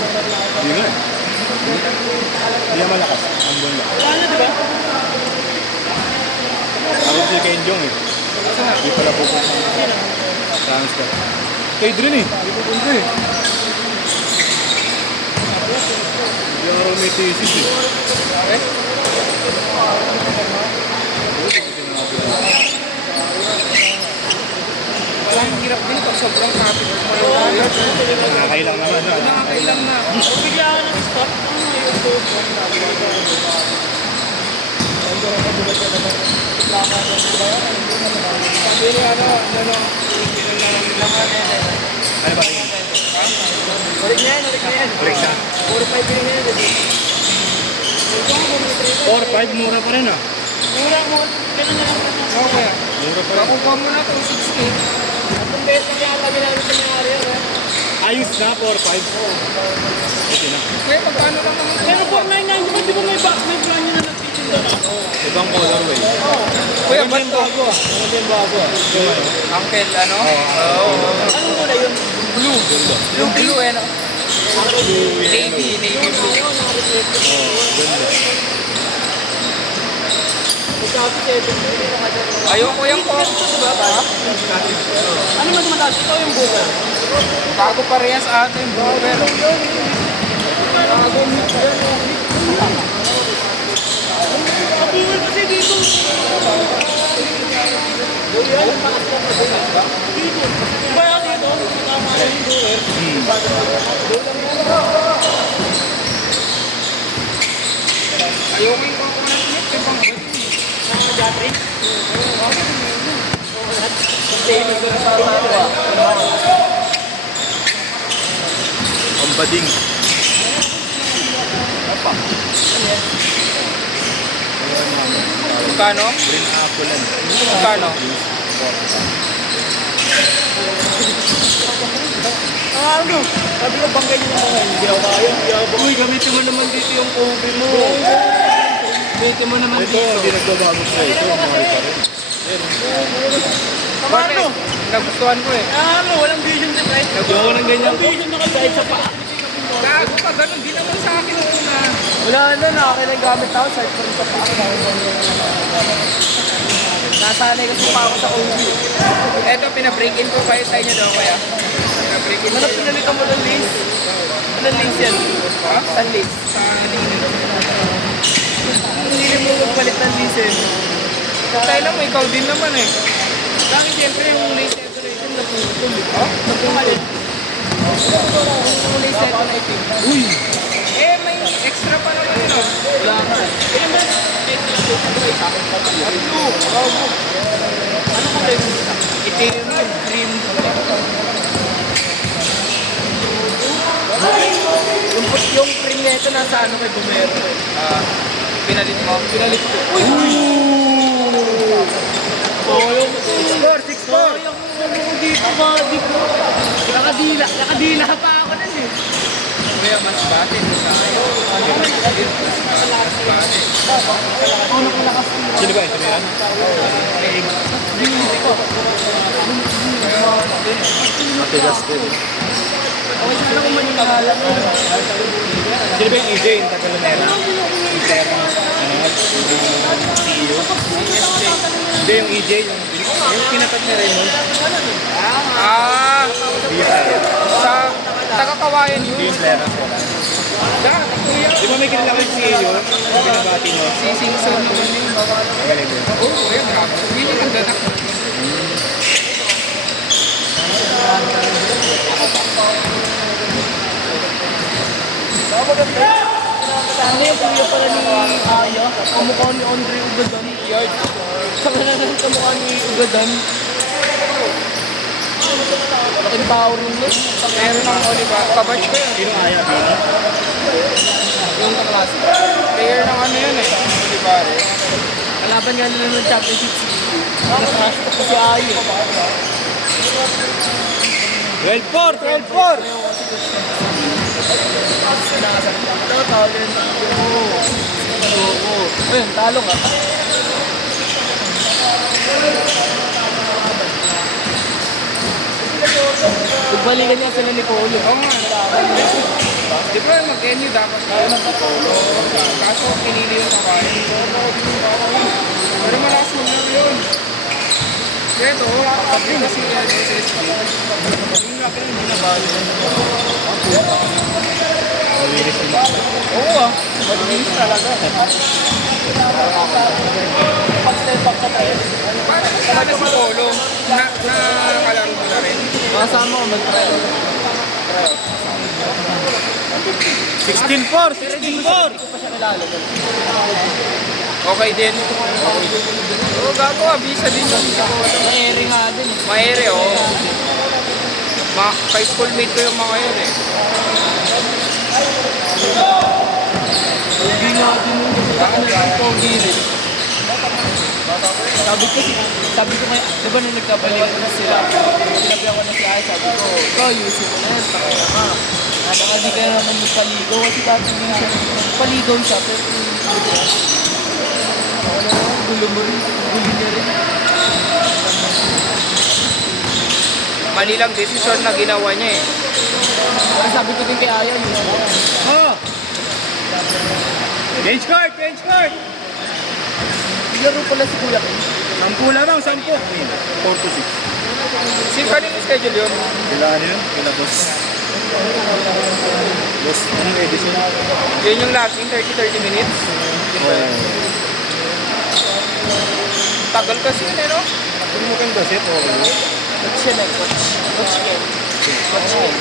Hindi nga eh. Hindi na malakas. Ang buwan lang. Wala na, di ba? Ako si Kenjong eh. Hindi pala pupunta. Thanks ka. Kay Drin eh. Hindi pupunta eh. Hindi ako raw may thesis eh. Okay? Wala ang hirap din pag sobrang traffic. Nakakailang naman. Nakakailang na. Bigla ka ng stop. Sabi ni ano, kailangan nila Ano ba rin? Urik na yan. Break na. 4-5 rin yan. 4-5, mura pa rin ah. Mura mo. Ganun na lang. Oo kaya. Mura pa rin. Makukuha mo na 260. Kung beses na yata ginamit na nangyari yan. Ayos na, 4-5. Okay na. Kaya magkano lang naman. Pero 499, di ba may brand nyo na nagtitinda na? Ibang colorway. Kuya, Maganda ba't yung to? bago ah. Maganda yung bago ah. Yung ano? Uncle, ano? Oo. Anong kulay yun? Blue. Ganda. Blue, eh, no? Navy blue. Ganda. Ayoko yung coke. Ha? Ano mas mataas? Ito yung buka. Bago parehas atin, bro. Pero, Kabuhay kasi dito. Dito. Iba yan dito. Tama yung buka. ayoko yung coconut milk. Yung pang Dati. Ang bading. Magkano? Green apple yan. Magkano? Ano? Sabi ko bang ganyan naman. Hindi ako kaya. Hindi ako. Uy, gamitin mo naman dito yung coffee mo. Gamitin mo naman Ito, dito. hindi nagbabago sa ito. Mahal pa rin. Bakit? Nagustuhan ko eh. Ano? Walang vision sa kahit. Ayoko ng ganyan. Walang vision na kahit sa pa. Gago ka, ganun din naman sa akin una. Wala na. Nakakailang gamit ako. Side pa rin sa pa. Nasanay kasi pa ako sa OB. Eto, pinabreak-in ko kayo sa inyo daw kaya. Pinabreak-in Ano ko. pinalitan mo ng lace? Anong lace yan? Ha? Saan lace? Sa linig. Hindi mo magpalit ng lace eh. Kaya lang mo, ikaw din naman eh. Bakit siyempre yung lace decoration na putol eh. Napumalit. Yung lace decoration. Uy! Eh, may extra pa naman yun oh. Wala ka. Eh, may ano kulay mo isa? Itim yung green. Yung cream niya ito nasa ano kay Bumero eh. Pinalit mo. Pinalit ko. Uy! Sayang. 6-4. Sayang ano ko dito ba? Nakadila pa ako nun eh. Kuya, mas batin mo sa akin. Mas batin. Sino ba ito meron? Matigas din. Okay, sana kung maninahala mo. Sino ba yung EJ? Yung Tagalonera? Yung Termas? Ano nga? CEO? Hindi, yung EJ. Yung pinatat ni Raymond. Ah, sa taga-kawayan Hindi yun. yung Termas. Dahil, kuya. Di ba may kilala ko yung CEO? Yung binabati mo? Si Simpson naman yun. Magaling din. Oo, kuya, grabe. Hindi ang ganak. Ano yung kuya pala ni Aya? Kamukha ni Andre Ugadan. Yard. Kamukha ni Ugadan. Empowering mo. Meron ng Oliva. Kabatch ko yun. Sino Aya? Bino? Yung kaklase. Player ng ano yun eh. Olivar. Kalaban nga nila ng championship si Nakash ko si Aya. 12-4! 12-4! Ayun, talo ka. Nagbalikan niya sila ni Polo. Oo nga. Di ba mag-NU dapat tayo mag-polo? Kaso pinili yung kawain. Pero malakas mo lang yun. Ito, kapag kasi SSB. Yung laki ng binabalo. Malinis din. Oo ah, malinis talaga. Paano si Polo? Nakalaro mo na rin? Kasama ko mag-try. 16-4! 16-4! Okay din. Oo, gago ah. Bisa din yung si Polo. Maere nga din eh. Maere, oo. Kay schoolmate ko yung mga yun eh. Hindi nga din yung pogi rin. Sabi ko kaya, di ba nung nagkabalik na sila, sinabi ako na si Ay, sabi ko, ikaw, ayusin mo na yan, pakita ka. Baka di kaya naman magpaligaw, kasi dati din siya, paligaw siya, pero gulo mo rin, gulo niya rin. Mali lang desisyon na ginawa niya eh. Pero sabi ko din kay Ayaw, yun siya. Oh! Bench card! Bench card! Laro pala si Kuya Ken. 10 lamang, 10. 4 to 6. Sino kanina schedule yun? Kila ano yun? Kila boss. Boss, anong edison? Yun yung laging 30 minutes. Tagal kasi yun eh, no? Kung mo kang dasit, okay. Coach siya na, coach. Coach Ken. Coach Ken.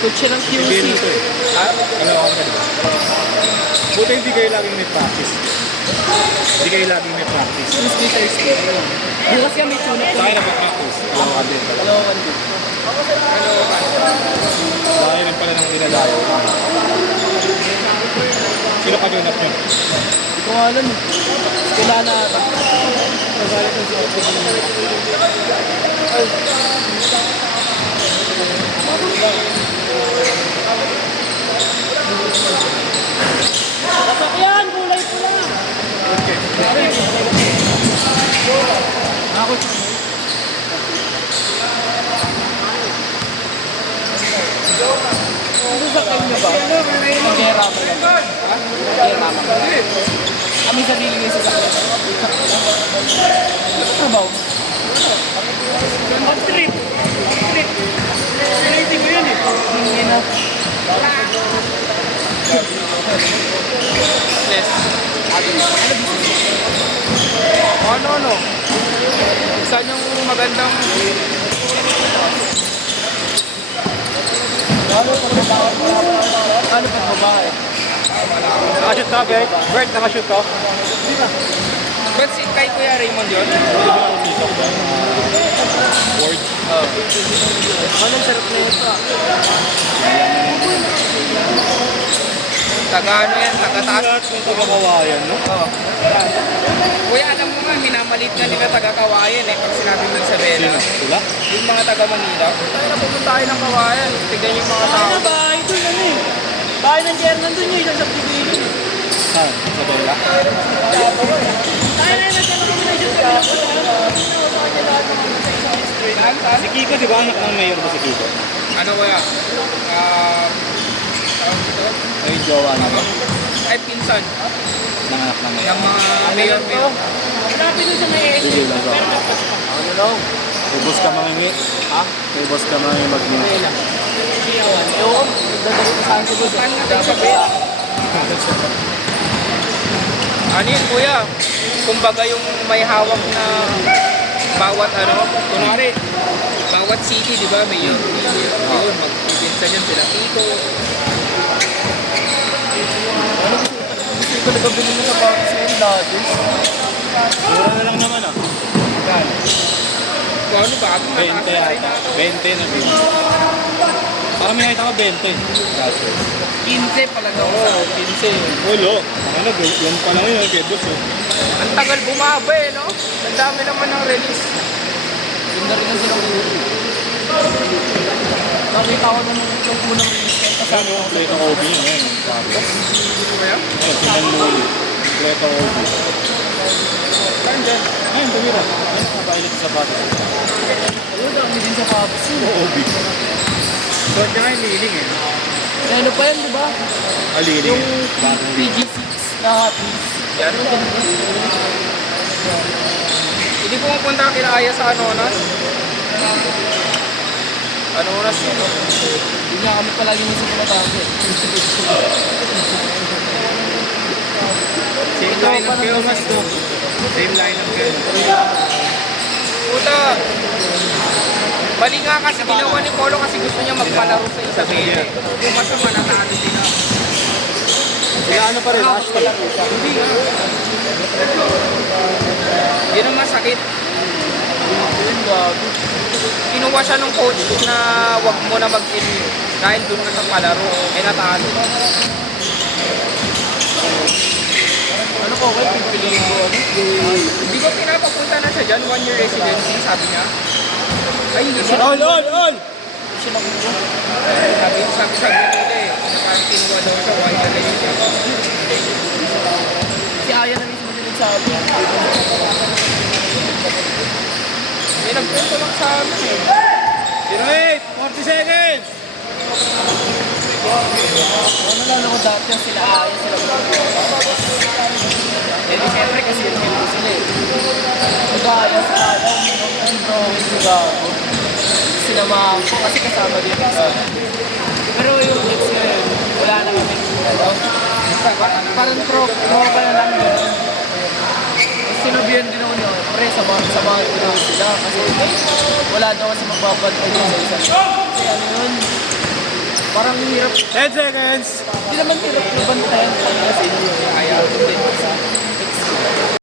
Coach siya ng QC. Bigay nito eh. Ha? Ano ako ba? Buti hindi kayo laging may practice. Hindi kayo laging may practice. Tuesday, Thursday. Bukas yan may tuna. Sa akin na practice. Ano ka din? Dalawan din. Sa akin rin pala nang dinadayo. Sino ka dunap nyo? Hindi ko nga alam eh. Kailangan na ata. Nagalit ng si Opo. Sasakyan! Kulay pula! Ako. Ano sa kanya ba? Magera mo lang. Magera mo lang. Kami sarili ngayon sa sakyan. Ano ba? Trip. Trip. Pinating ko yun eh. Hindi na. Yes. Ano? Saan yung magandang... Ano pag babae? Nakashoot ka, Bert? Bert, nakashoot ka? Ba't si kay Kuya Raymond yun? Word. Anong sarap na ito? Taga ano yan? Taga-taas? Lahat ng taga-kawayan, no? Oo. Kuya, alam mo nga, minamalit na nila taga-kawayan eh. Pag sinabi mo sa Bella. Sino? Sila? Yung mga taga-Manila. Tayo na pupunta tayo ng kawayan. Tignan yung mga tao. Ano ba? Ito na eh. Bahay ng German doon yung isang subdivision. Saan? Sa Bella? Tayo na nagkano kami na isang Saan? Si Kiko, di ba anak ng mayor ba si Kiko? Ano kuya? Tawag dito? Ay, jowa na ba? Ay, pinsan. Ng anak ng mayor. Ng mga mayor. Grabe doon sa may Hindi lang ba? Ano daw? May boss ka mangingi. Ha? May boss ka mangingi mag-mingi. Ewan, dadali ko saan siguro. Saan natin sabihin? Ano yun kuya? Kumbaga yung may hawak na bawat ano, kunwari, bawat city, di ba, may yun. Yun, magpipinsa dyan sila. Tito. Gusto ko nagabili mo sa box ngayon, Dodgers. Mura na lang naman ah. Kung ano ba, kung 20 mataas na rin yata. nato. 20 na bin. Parang may nakita ko 20. 15 pala daw. Oo, 15. Ulo. Ano, yan pa lang yun. Kaya boss oh. Ang tagal bumaba eh, no? Ang dami naman ng release. Ganda rin ang silang ulo. Nakita ko nung unang release ko. Kasama ko, plate ng OB yun. Ayun, tapos. Kaya? Ayun, sinanluli. Plate ng OB. Saan dyan? Ayun, tumira. Ayun, nakabailit sa bata. Ayun, dami din sa Cubs yun. OB. Suot niya nga yung liling eh. Lalo pa yan, di ba? Alili. Yung PG6 na hotties. Yan. Hindi pumupunta kila Aya sa Anonas. Anonas yun. Hindi nga kami palagi nasa Palatange. Same line ng Kelmas to. Same line ng Kelmas. Puta. Bali nga kasi ginawa ni Polo kasi gusto niya magpalaro sa Isabela. Yung masama natalo sila. Sila ano pa rin, hashtag. Hindi nga. Yun ang masakit. Kinuha siya ng coach na wag mo na mag-in dahil doon ka sa palaro. Eh natalo. Ano ko, well, pipiliin ko. Hindi ko pinapapunta na siya dyan, 1 year residency, sabi niya. Ay, hindi siya. On! Hindi siya nakuha. Sabi nila eh, na parang kinuha daw siya, 1 year residency. Si Aya na mismo din nagsabi. Eh, nagkwento lang sa amin eh. 08! 40 seconds! Ano lalo ko dati yung sila Aya, sila eh di syempre kasi yung film ko sila eh. Nag-aaya sa Aya, yung drawing sa gago. Sinamahan ko kasi kasama din sa pero yung next year, wala na kami ano. Parang tropa na lang gano'n. Sinabihan din ako niya, pre, samahan ko daw sila kasi wala daw kasi magbabantay din sa isa. Kasi ano yun, parang hirap. 10 seconds! Hindi naman hirap yung bantayan kasi kasi ayaw din.